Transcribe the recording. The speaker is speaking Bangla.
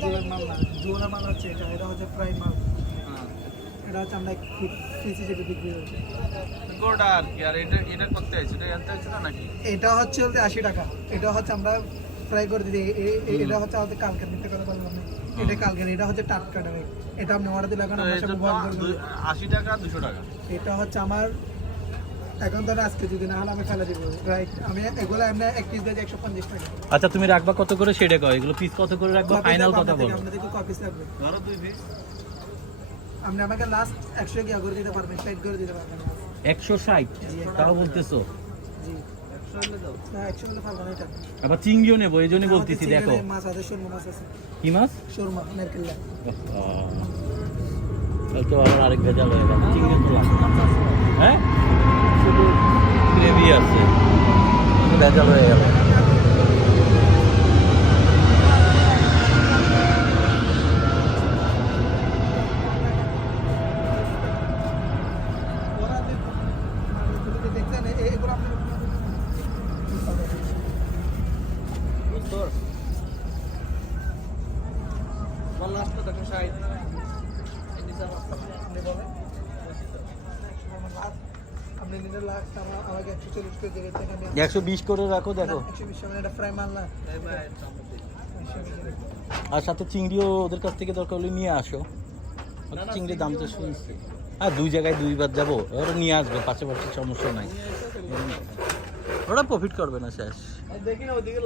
জোরের মাল না, জোরের মাল হচ্ছে এটা, এটা হচ্ছে ফ্রাই মাল। এটা হচ্ছে আমরা পিসি যেটা বিক্রি করছি। গোটা আর কি, আর এটা করতে হয়েছে, এটা আনতে হয়েছে না নাকি? এটা হচ্ছে 80 টাকা, এটা হচ্ছে আমরা ফ্রাই করে দিই। এটা হচ্ছে আমাদের কালকের নিতে কথা বললাম না, এটা কালকের, এটা হচ্ছে টাটকা টাকা। এটা আপনি অর্ডার দিলে এখন আমার সাথে বল করবেন। 80 টাকা 200 টাকা। এটা হচ্ছে আমার এখন তো আজকে যদি না হলে আমি ফেলে দিব, রাইট? আমি এগুলো এমনি এক পিস দিয়ে 150 টাকা। আচ্ছা তুমি রাখবা কত করে সেটা কও, এগুলো পিস কত করে রাখবা ফাইনাল কথা বলো। আপনাদের কি কপিস লাগবে? ধরো 2 পিস। আপনি আমাকে লাস্ট 100 কি করে দিতে পারবেন, 60 করে দিতে পারবেন? 160 তাও বলতেছো? জি 100 হলে দাও। না 100 হলে পারবেন না এটা। আবার চিংড়িও নেবো এই জন্যই বলতেছি। দেখো মাছ আছে, সুরমা মাছ আছে। কি মাছ? সুরমা নারকেল। তাহলে তো আবার আরেক ভেজাল হয়ে গেল। চিংড়ি তো লাগবে, হ্যাঁ শুধু গ্রেভি আছে, ভেজাল হয়ে গেল। দেখছেন এগুলো আপনি তোর বল লাস্ট তো দেখো 60 আপনি নিজের লাস্ট আমাকে 140 করে দিয়ে দেন। আমি 120 করে রাখো। দেখো 120 মানে এটা ফ্রাই মাল না। Bye bye. আর সাথে চিংড়িও ওদের কাছ থেকে দরকার হলে নিয়ে আসো। চিংড়ির দাম তো শুনছি। আর দুই জায়গায় দুইবার যাবো, ওরা নিয়ে আসবে পাশাপাশি, সমস্যা নাই। ওরা প্রফিট করবে না শেষ। দেখি না ওদিকে